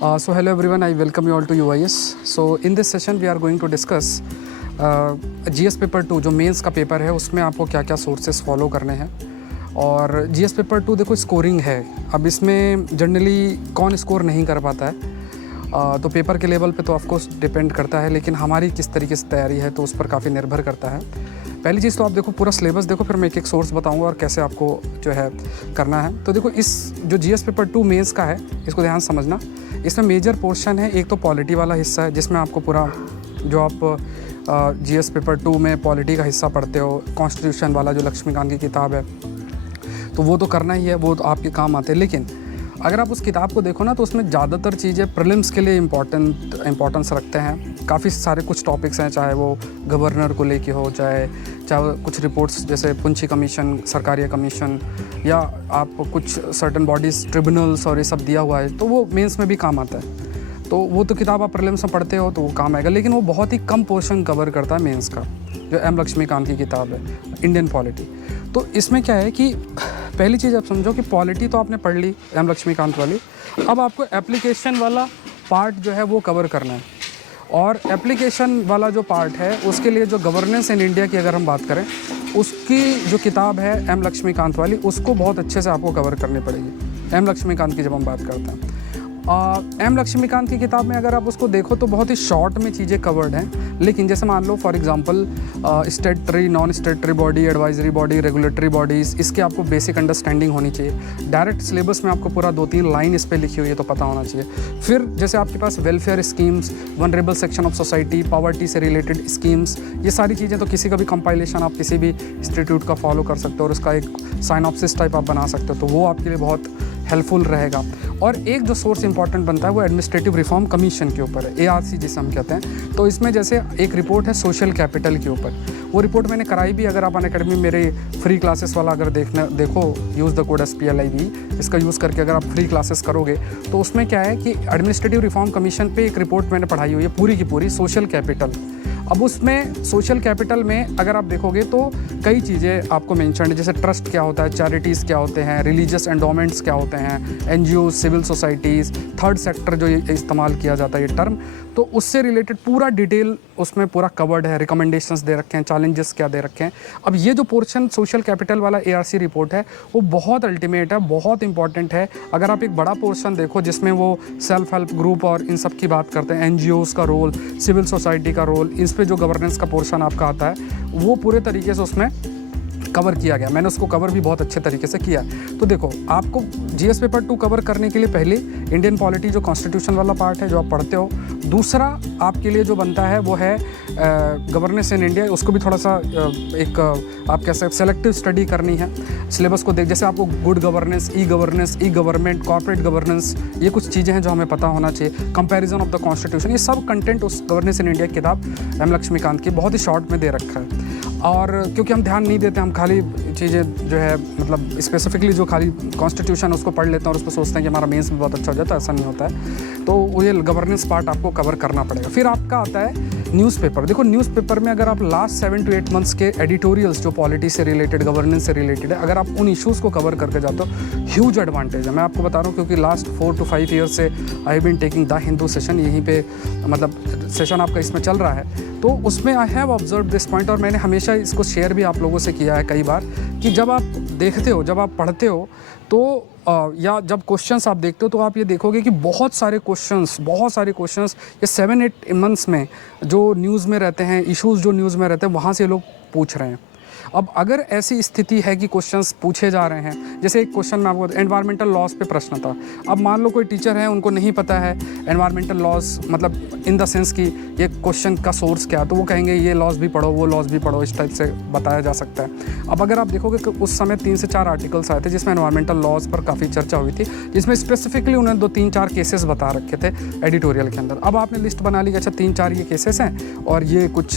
So hello everyone, I welcome you all to UIS. So in this session we are going to discuss GS paper 2 जो mains का paper है उसमें आपको क्या क्या sources follow करने हैं। और GS पेपर 2 देखो स्कोरिंग है, अब इसमें जनरली कौन स्कोर नहीं कर पाता है तो पेपर के लेवल पे तो ऑफकोर्स डिपेंड करता है, लेकिन हमारी किस तरीके से तैयारी है तो उस पर काफ़ी निर्भर करता है। पहली चीज़ तो आप देखो पूरा सिलेबस देखो, फिर मैं एक एक सोर्स बताऊंगा और कैसे आपको जो है करना है। तो देखो इस जो GS पेपर 2 मेंस का है इसको ध्यान समझना। इसमें मेजर पोर्शन है, एक तो पॉलिटी वाला हिस्सा है जिसमें आपको पूरा जो आप GS पेपर 2 में पॉलिटी का हिस्सा पढ़ते हो, कॉन्स्टिट्यूशन वाला जो लक्ष्मीकांत की किताब है तो वो तो करना ही है, वो तो आपके काम आते हैं। लेकिन अगर आप उस किताब को देखो ना तो उसमें ज़्यादातर चीज़ें प्रीलिम्स के लिए इम्पोर्टेंस रखते हैं। काफ़ी सारे कुछ टॉपिक्स हैं, चाहे वो गवर्नर को लेके हो, चाहे कुछ रिपोर्ट्स जैसे पुंछी कमीशन, सरकारिया कमीशन, या आप कुछ सर्टन बॉडीज़ ट्रिब्यूनल्स और ये सब दिया हुआ है तो वो मेंस में भी काम आता है। तो वो तो किताब आप प्रीलिम्स में पढ़ते हो तो वो काम आएगा, लेकिन वो बहुत ही कम पोर्शन कवर करता है मेंस का, जो एम लक्ष्मीकांत की किताब है इंडियन पॉलिटी। तो इसमें क्या है कि पहली चीज़ आप समझो कि पॉलिटी तो आपने पढ़ ली एम लक्ष्मीकांत वाली, अब आपको एप्लीकेशन वाला पार्ट जो है वो कवर करना है। और एप्लीकेशन वाला जो पार्ट है उसके लिए जो गवर्नेंस इन इंडिया की अगर हम बात करें, उसकी जो किताब है एम लक्ष्मीकांत वाली, उसको बहुत अच्छे से आपको कवर करनी पड़ेगी। एम लक्ष्मीकांत की जब हम बात करते हैं, एम लक्ष्मीकांत की किताब में अगर आप उसको देखो तो बहुत ही शॉर्ट में चीज़ें कवर्ड हैं। लेकिन जैसे मान लो for example statutory, non statutory body, advisory body, regulatory bodies, इसके आपको बेसिक अंडरस्टैंडिंग होनी चाहिए। डायरेक्ट सिलेबस में आपको पूरा 2-3 लाइन इस पर लिखी हुई है तो पता होना चाहिए। फिर जैसे आपके पास welfare schemes, vulnerable section of society, poverty से रिलेटेड स्कीम्स, ये सारी चीज़ें तो किसी का भी कंपाइलेशन आप किसी भी इंस्टीट्यूट का फॉलो कर सकते हो और उसका एक साइनॉप्सिस टाइप आप बना सकते हो, तो वो आपके लिए बहुत हेल्पफुल रहेगा। और एक जो सोर्स इंपॉर्टेंट बनता है वो एडमिनिस्ट्रेटिव रिफॉर्म कमीशन के ऊपर है, ARC जिसे हम कहते हैं। तो इसमें जैसे एक रिपोर्ट है सोशल कैपिटल के ऊपर, वो रिपोर्ट मैंने कराई भी। अगर आप अनअकैडमी मेरे फ्री क्लासेस वाला अगर देखो, यूज़ द कोड SPLIV, इसका यूज़ करके अगर आप फ्री क्लासेस करोगे तो उसमें क्या है कि एडमिनिस्ट्रेटिव रिफॉर्म कमीशन पे एक रिपोर्ट मैंने पढ़ाई हुई है पूरी की पूरी, सोशल कैपिटल। अब उसमें सोशल कैपिटल में अगर आप देखोगे तो कई चीज़ें आपको मेंशन है, जैसे ट्रस्ट क्या होता है, चैरिटीज़ क्या होते हैं, रिलीजियस एंडोमेंट्स क्या होते हैं, NGO, civil societies, third sector जो इस्तेमाल किया जाता है ये टर्म, तो उससे रिलेटेड पूरा डिटेल उसमें पूरा कवर्ड है। रिकमेंडेशंस दे रखे हैं, चैलेंजेस क्या दे रखे हैं। अब ये जो पोर्शन सोशल कैपिटल वाला ARC रिपोर्ट है वो बहुत अल्टीमेट है, बहुत इंपॉर्टेंट है। अगर आप एक बड़ा पोर्शन देखो जिसमें वो सेल्फ हेल्प ग्रुप और इन सब की बात करते हैं, NGOs का रोल, सिविल सोसाइटी का रोल, इस पे जो गवर्नेंस का पोर्शन आपका आता है वो पूरे तरीके से उसमें कवर किया गया। मैंने उसको कवर भी बहुत अच्छे तरीके से किया। तो देखो आपको GS पेपर 2 कवर करने के लिए पहले इंडियन पॉलिटी जो कॉन्स्टिट्यूशन वाला पार्ट है जो आप पढ़ते हो, दूसरा आपके लिए जो बनता है वो है गवर्नेंस इन इंडिया। उसको भी थोड़ा सा एक आप कह सकते सेलेक्टिव स्टडी करनी है। सिलेबस को देख, जैसे आपको गुड गवर्नेंस, ई गवर्नमेंट, कॉर्पोरेट गवर्नेंस, ये कुछ चीज़ें हैं जो हमें पता होना चाहिए। कंपैरिजन ऑफ द कॉन्स्टिट्यूशन, ये सब कंटेंट उस गवर्नेंस इन इंडिया की किताब एम लक्ष्मीकांत की बहुत ही शॉर्ट में दे रखा है। और क्योंकि हम ध्यान नहीं देते, हम खाली चीज़ें जो है मतलब स्पेसिफिकली जो खाली कॉन्स्टिट्यूशन उसको पढ़ लेते हैं और उसको सोचते हैं कि हमारा मेंस में बहुत अच्छा हो जाता है, ऐसा नहीं होता है। तो वो ये गवर्नेंस पार्ट आपको कवर करना पड़ेगा। फिर आपका आता है न्यूज़पेपर। देखो न्यूज़पेपर में अगर आप लास्ट 7 to 8 मंथ्स के एडिटोरियल्स जो पॉलिटी से रिलेटेड, गवर्नेंस से रिलेटेड है, अगर आप उन इश्यूज़ को कवर करके जाते हो, ह्यूज एडवांटेज है। मैं आपको बता रहा हूँ क्योंकि लास्ट 4 to 5 ईयर्स से I have been taking the Hindu session, यहीं पे मतलब सेशन आपका इसमें चल रहा है। तो उसमें I have observe this point, और मैंने हमेशा इसको शेयर भी आप लोगों से किया है कई बार, कि जब आप देखते हो, जब आप पढ़ते हो तो या जब क्वेश्चंस आप देखते हो तो आप ये देखोगे कि बहुत सारे क्वेश्चंस ये 7-8 मंथ्स में जो न्यूज़ में रहते हैं, इश्यूज़ जो न्यूज़ में रहते हैं, वहाँ से लोग पूछ रहे हैं। अब अगर ऐसी स्थिति है कि क्वेश्चंस पूछे जा रहे हैं, जैसे एक क्वेश्चन में आपको एनवायरमेंटल लॉज पे प्रश्न था। अब मान लो कोई टीचर है, उनको नहीं पता है एनवायरमेंटल लॉज मतलब इन द सेंस कि ये क्वेश्चन का सोर्स क्या है, तो वो कहेंगे ये लॉज भी पढ़ो, वो लॉज भी पढ़ो, इस टाइप से बताया जा सकता है। अब अगर आप देखोगे कि उस समय 3 से 4 आर्टिकल्स आए थे जिसमें एनवायरमेंटल लॉज पर काफ़ी चर्चा हुई थी, जिसमें स्पेसिफिकली उन्होंने 2-3-4 केसेस बता रखे थे एडिटोरियल के अंदर। अब आपने लिस्ट बना ली कि अच्छा 3-4 ये केसेस हैं और ये कुछ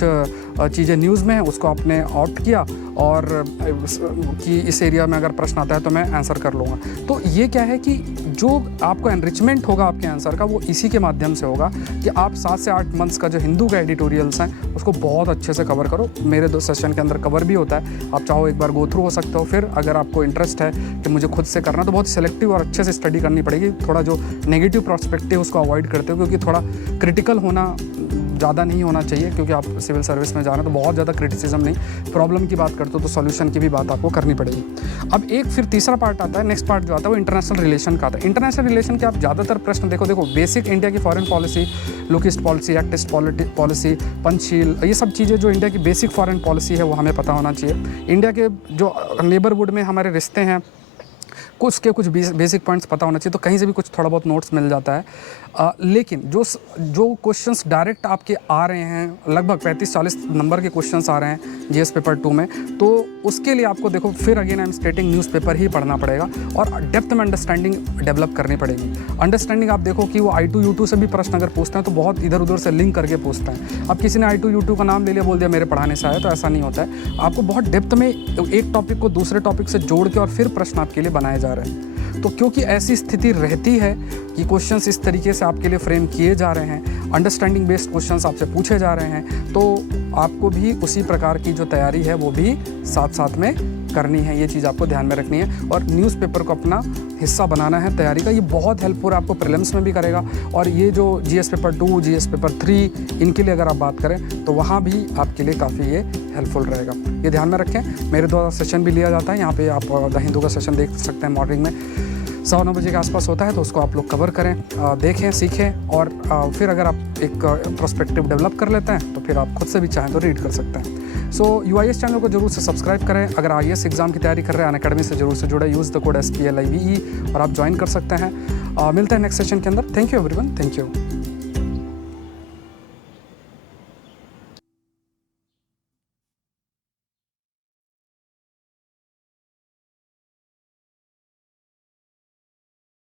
चीज़ें न्यूज़ में हैं, उसको आपने ऑप्ट किया और कि इस एरिया में अगर प्रश्न आता है तो मैं आंसर कर लूँगा। तो ये क्या है कि जो आपको एनरिचमेंट होगा आपके आंसर का, वो इसी के माध्यम से होगा कि आप 7 से 8 मंथ्स का जो हिंदू का एडिटोरियल्स हैं उसको बहुत अच्छे से कवर करो। मेरे 2 सेशन के अंदर कवर भी होता है, आप चाहो एक बार गो थ्रू हो सकते हो। फिर अगर आपको इंटरेस्ट है कि मुझे खुद से करना, तो बहुत सेलेक्टिव और अच्छे से स्टडी करनी पड़ेगी। थोड़ा जो नेगेटिव प्रोस्पेक्टिव उसको अवॉइड करते हो, क्योंकि थोड़ा क्रिटिकल होना ज़्यादा नहीं होना चाहिए, क्योंकि आप सिविल सर्विस में जा रहे हो तो बहुत ज़्यादा क्रिटिसिज्म नहीं, प्रॉब्लम की बात करते हो तो सॉल्यूशन की भी बात आपको करनी पड़ेगी। अब एक फिर तीसरा पार्ट आता है, नेक्स्ट पार्ट जो आता है वो इंटरनेशनल रिलेशन का आता है। इंटरनेशनल रिलेशन के आप ज़्यादातर प्रश्न देखो बेसिक इंडिया की foreign policy, look east policy, act east policy, Panchsheel, ये सब चीज़ें जो इंडिया की बेसिक फॉरेन पॉलिसी है वो हमें पता होना चाहिए। इंडिया के जो नेबरहुड में हमारे रिश्ते हैं कुछ बेसिक पॉइंट्स पता होना चाहिए, तो कहीं से भी कुछ थोड़ा बहुत नोट्स मिल जाता है। लेकिन जो क्वेश्चंस डायरेक्ट आपके आ रहे हैं, लगभग 35-40 नंबर के क्वेश्चंस आ रहे हैं जीएस पेपर 2 में, तो उसके लिए आपको देखो फिर again I am stating newspaper ही पढ़ना पड़ेगा और डेप्थ में अंडरस्टैंडिंग डेवलप करनी पड़ेगी। अंडरस्टैंडिंग आप देखो कि वो I2 U2 से भी प्रश्न अगर पूछते हैं तो बहुत इधर उधर से लिंक करके पूछते हैं। अब किसी ने I2 U2 का नाम ले लिया, बोल दिया मेरे पढ़ाने से आया, तो ऐसा नहीं होता है। आपको बहुत डेप्थ में एक टॉपिक को दूसरे टॉपिक से जोड़ के और फिर प्रश्न आपके लिए बनाए जा रहे हैं। तो क्योंकि ऐसी स्थिति रहती है कि क्वेश्चंस इस तरीके से आपके लिए फ्रेम किए जा रहे हैं, अंडरस्टैंडिंग बेस्ड क्वेश्चंस आपसे पूछे जा रहे हैं, तो आपको भी उसी प्रकार की जो तैयारी है वो भी साथ साथ में करनी है। ये चीज़ आपको ध्यान में रखनी है और न्यूज़पेपर को अपना हिस्सा बनाना है तैयारी का। ये बहुत हेल्पफुल आपको प्रीलिम्स में भी करेगा, और ये जो जीएस पेपर 2, जीएस पेपर 3, इनके लिए अगर आप बात करें तो वहाँ भी आपके लिए काफ़ी ये हेल्पफुल रहेगा। ये ध्यान में रखें। मेरे द्वारा सेशन भी लिया जाता है, यहाँ पे आप द हिंदू का सेशन देख सकते हैं, मॉर्निंग में 9:15 बजे के आसपास होता है, तो उसको आप लोग कवर करें, देखें, सीखें, और फिर अगर आप एक प्रोस्पेक्टिव डेवलप कर लेते हैं तो फिर आप खुद से भी चाहें तो रीड कर सकते हैं। सो UIS चैनल को जरूर से सब्सक्राइब करें। अगर IAS एग्जाम की तैयारी कर रहे हैं अनअकैडमी से जरूर से जुड़े, यूज़ द कोड SPLIVE और आप ज्वाइन कर सकते हैं। मिलते हैं नेक्स्ट सेशन के अंदर। Thank you everyone, thank you.